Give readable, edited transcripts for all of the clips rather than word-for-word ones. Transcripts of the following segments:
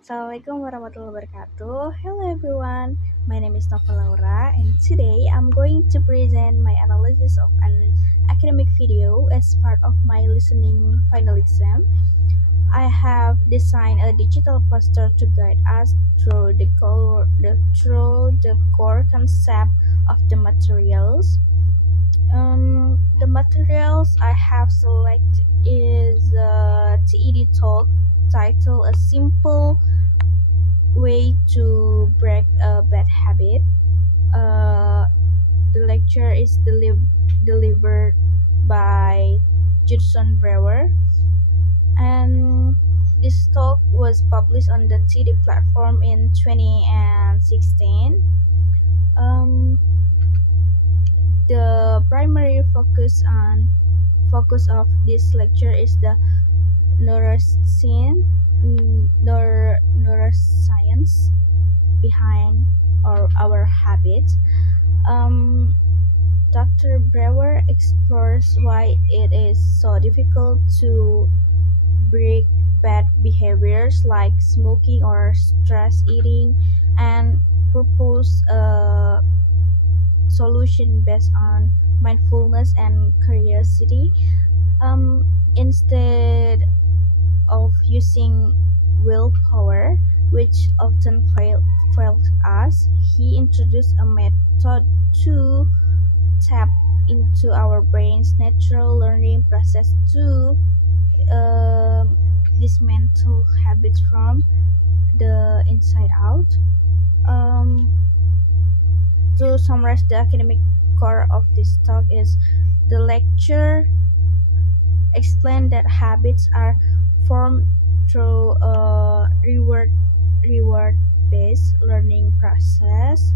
Assalamualaikum warahmatullahi wabarakatuh. Hello everyone, my name is Nova Laura and today I'm going to present my analysis of an academic video as part of my listening final exam. I have designed a digital poster to guide us through the core concept of the materials. The materials I have selected is TED Talk title A Simple Way to Break a Bad Habit. Uh, the lecture is delivered by Judson Brewer, and this talk was published on the TED platform in 2016. Um, the primary focus of this lecture is the neuroscience, neuroscience behind our habits. Um, Dr. Brewer explores why it is so difficult to break bad behaviors like smoking or stress eating and propose a solution based on mindfulness and curiosity. Instead of using willpower, which often failed us, he introduced a method to tap into our brain's natural learning process to dismantle habits from the inside out. Um, to summarize, the academic core of this talk is the lecture explained that habits are formed through a reward based learning process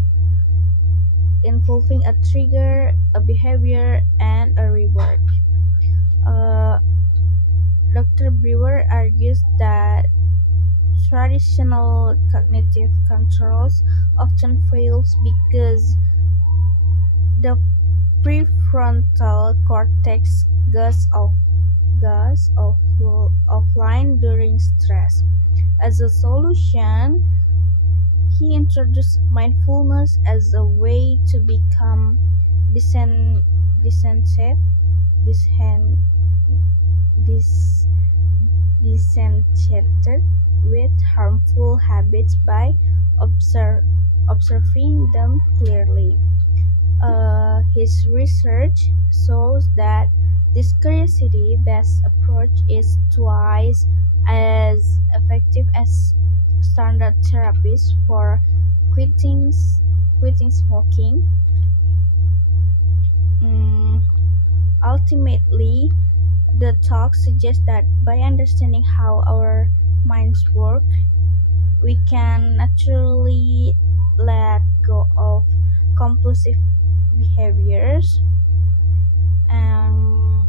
involving a trigger, a behavior, and a reward. Uh, Dr. Brewer argues that traditional cognitive controls often fails because the prefrontal cortex goes offline during stress. As a solution, he introduced mindfulness as a way to become disen- disenchanted, disen- dis- disenchanted with harmful habits by observing them clearly. His research shows that this curiosity-based approach is twice as effective as standard therapies for quitting quitting smoking. Mm, Ultimately, the talk suggests that by understanding how our minds work, we can naturally let go of compulsive behaviors. Um,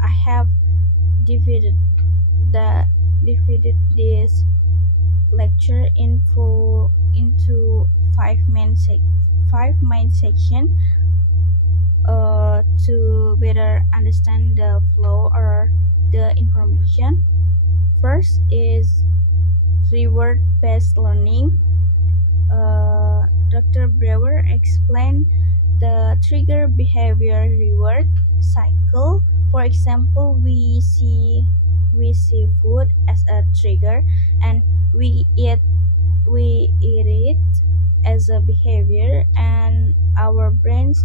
I have divided the divided this lecture into five main section to better understand the flow or the information. First is reward based learning. Dr. Brewer explained the trigger behavior reward cycle. For example, we see food as a trigger and we eat we eat it as a behavior, and our brains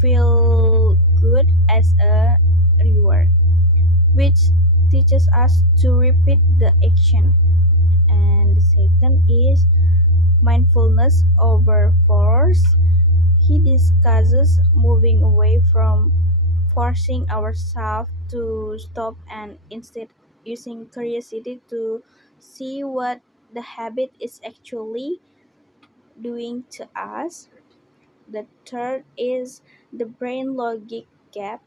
feel good as a reward, which teaches us to repeat the action. And the second is mindfulness over force. He discusses moving away from forcing ourselves to stop and instead using curiosity to see what the habit is actually doing to us. The third is the brain logic gap.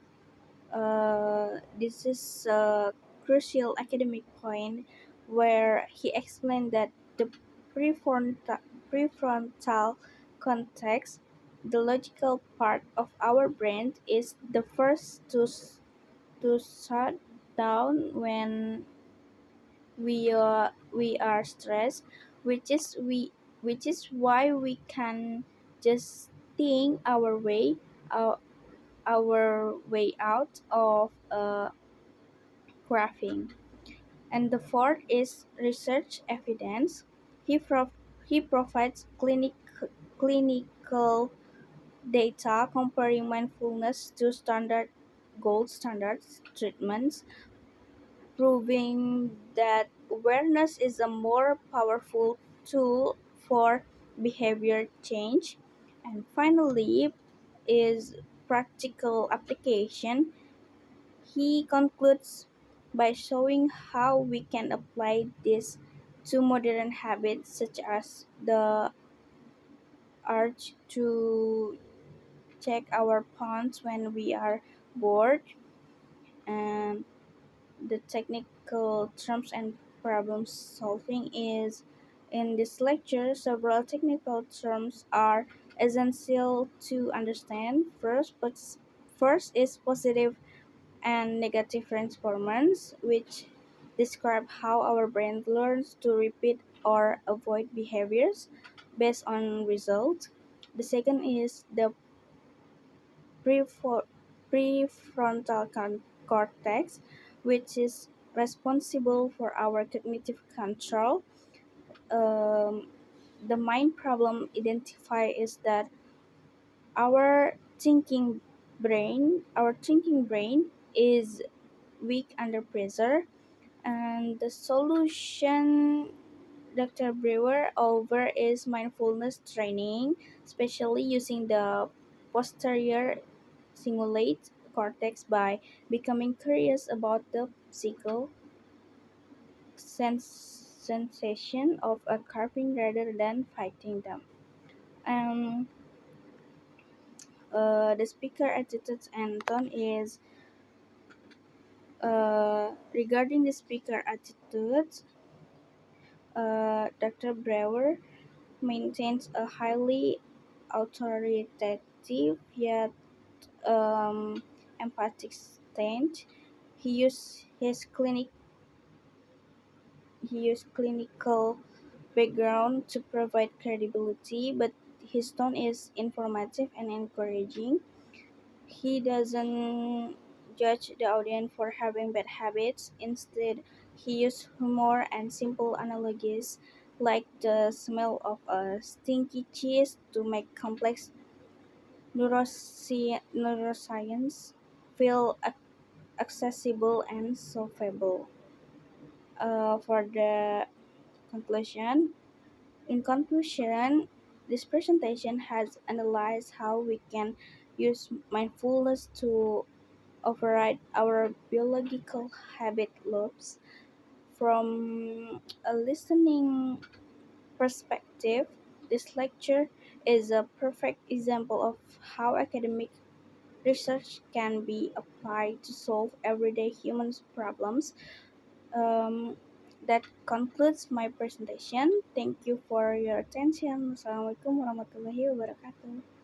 This is a crucial academic point where he explained that the prefrontal cortex, the logical part of our brain, is the first to shut down we are stressed, which is we which is why we can just think our, our way out of graphing. And the fourth is research evidence. He, prov- he provides clinical data comparing mindfulness to gold standards treatments, proving that awareness is a more powerful tool for behavior change. And finally is practical application. He concludes by showing how we can apply this to modern habits such as the urge to check our phones when we are bored, and the technical terms and problem solving is in this lecture. Several technical terms are essential to understand. First is positive and negative reinforcement, which describe how our brain learns to repeat or avoid behaviors based on results. The second is the prefo- cortex, which is responsible for our cognitive control. The main problem identified is that our thinking brain is weak under pressure, and the solution Dr. Brewer over is mindfulness training, especially using the posterior cingulate cortex by becoming curious about the physical sensation of a carving rather than fighting them. Um, the speaker attitude and tone is regarding the speaker attitude. Dr. Brewer maintains a highly authoritative yet empathic stance. He used his clinical background to provide credibility, but his tone is informative and encouraging. He doesn't judge the audience for having bad habits. Instead, he uses humor and simple analogies like the smell of a stinky cheese to make complex neuroscience feel accessible and solvable. For the conclusion, in conclusion, this presentation has analyzed how we can use mindfulness to override our biological habit loops. From a listening perspective, this lecture is a perfect example of how academic research can be applied to solve everyday human problems. Um, that concludes my presentation. Thank you for your attention. Wassalamualaikum warahmatullahi wabarakatuh.